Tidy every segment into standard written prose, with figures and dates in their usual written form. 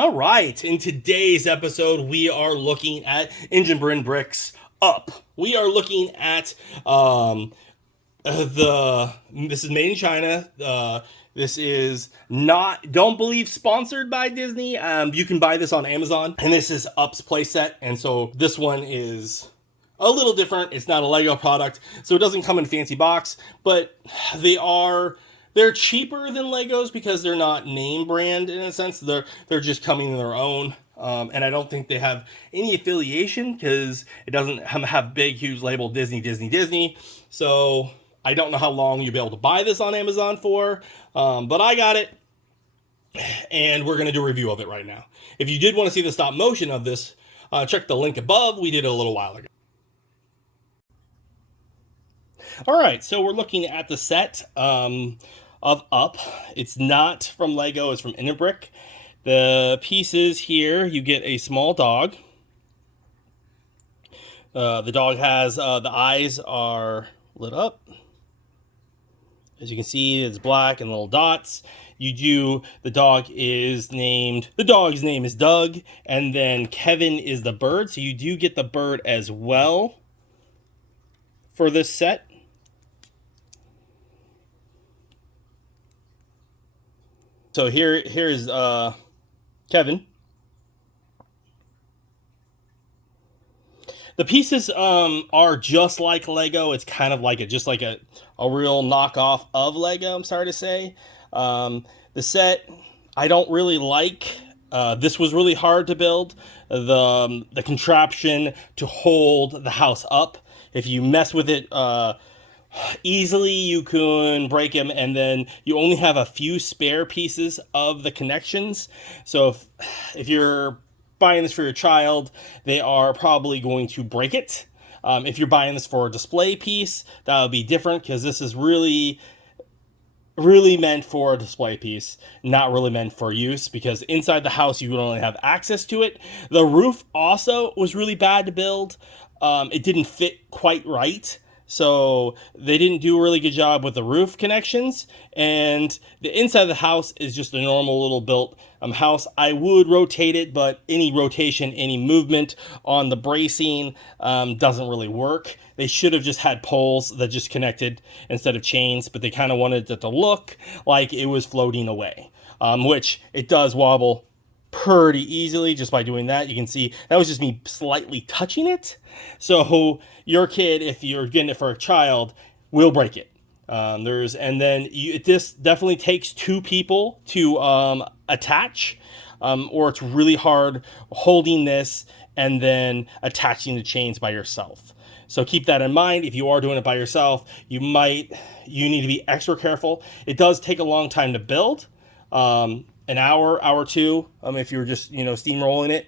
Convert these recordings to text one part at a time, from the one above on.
All right, in today's episode, we are looking at Enjbrick's Up. We are looking at this is made in China. This is not, don't believe, sponsored by Disney. You can buy this on Amazon, and this is Up's playset, and so this one is a little different. It's not a Lego product, so it doesn't come in a fancy box, but they're cheaper than Legos because they're not name brand in a sense. They're just coming in their own. And I don't think they have any affiliation because it doesn't have big, huge label Disney. So I don't know how long you'll be able to buy this on Amazon for, but I got it, and we're going to do a review of it right now. If you did want to see the stop motion of this, check the link above. We did it a little while ago. All right, so we're looking at the set of Up. It's not from Lego, it's from Enjbrick. The pieces here, you get a small dog. The dog has, the eyes are lit up. As you can see, it's black and little dots. The dog's name is Doug, and then Kevin is the bird, so you do get the bird as well for this set. So here's Kevin. The pieces are just like Lego. It's kind of like just like a real knockoff of Lego, I'm sorry to say. The set I don't really like. This was really hard to build. The contraption to hold the house up. If you mess with it easily, you can break them, and then you only have a few spare pieces of the connections. So if you're buying this for your child, they are probably going to break it. If you're buying this for a display piece, that would be different, because this is really meant for a display piece, not really meant for use, because inside the house you would only have access to it. The roof also was really bad to build. It didn't fit quite right. So they didn't do a really good job with the roof connections, and the inside of the house is just a normal little built house. I would rotate it, but any rotation, any movement on the bracing doesn't really work. They should have just had poles that just connected instead of chains, but they kind of wanted it to look like it was floating away, which it does wobble pretty easily just by doing that. You can see that was just me slightly touching it. So your kid, if you're getting it for a child, will break it. This definitely takes two people to attach, or it's really hard holding this and then attaching the chains by yourself. So keep that in mind. If you are doing it by yourself, you need to be extra careful. It does take a long time to build. An hour two, if you're just, steamrolling it.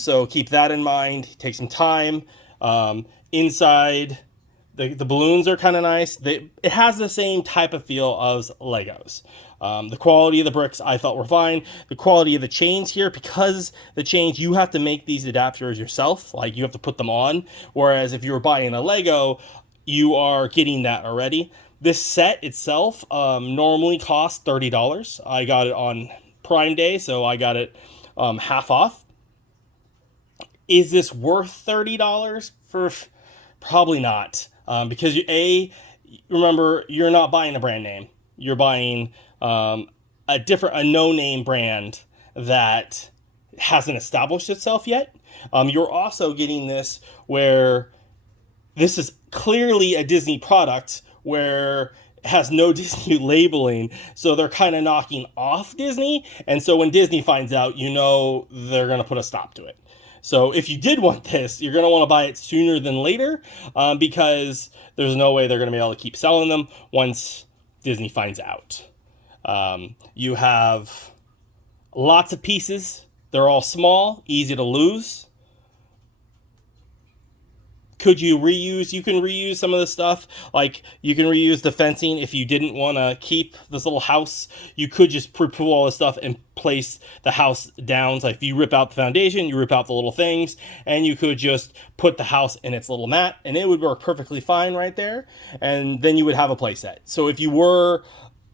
So keep that in mind. Take some time. Inside, the balloons are kind of nice. It has the same type of feel as Legos. The quality of the bricks I thought were fine. The quality of the chains here, because the chains, you have to make these adapters yourself. Like, you have to put them on. Whereas if you were buying a Lego, you are getting that already. This set itself normally costs $30. I got it on Prime Day, so I got it half off. Is this worth $30? Probably not, because remember, you're not buying a brand name. You're buying a no-name brand that hasn't established itself yet. You're also getting this where this is clearly a Disney product, where it has no Disney labeling, so they're kind of knocking off Disney, and so when Disney finds out, they're going to put a stop to it. So if you did want this, you're going to want to buy it sooner than later, because there's no way they're going to be able to keep selling them once Disney finds out. You have lots of pieces. They're all small, easy to lose. Could you reuse? You can reuse some of the stuff. Like, you can reuse the fencing if you didn't want to keep this little house. You could just pull all this stuff and place the house down. So if you rip out the foundation, you rip out the little things, and you could just put the house in its little mat, and it would work perfectly fine right there. And then you would have a play set. So if you were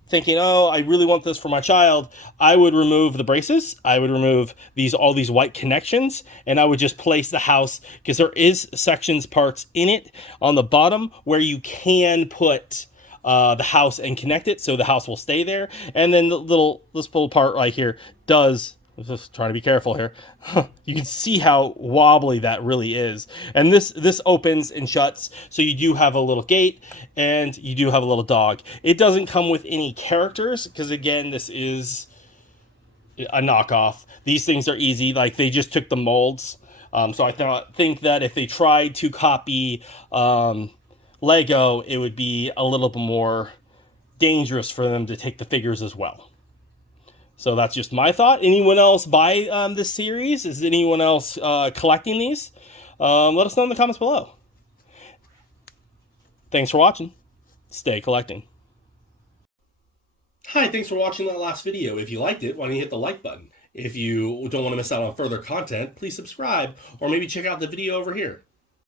thinking, oh, I really want this for my child, I would remove the braces. I would remove all these white connections, and I would just place the house, because there is sections, parts in it on the bottom where you can put the house and connect it, so the house will stay there. And then this little part right here does. I'm just trying to be careful here. You can see how wobbly that really is. And this opens and shuts, so you do have a little gate and you do have a little dog. It doesn't come with any characters, because again, this is a knockoff. These things are easy, like they just took the molds. So I think that if they tried to copy Lego, it would be a little bit more dangerous for them to take the figures as well. So that's just my thought. Anyone else buy this series? Is anyone else collecting these? Let us know in the comments below. Thanks for watching. Stay collecting. Hi, thanks for watching that last video. If you liked it, why don't you hit the like button? If you don't want to miss out on further content, please subscribe, or maybe check out the video over here.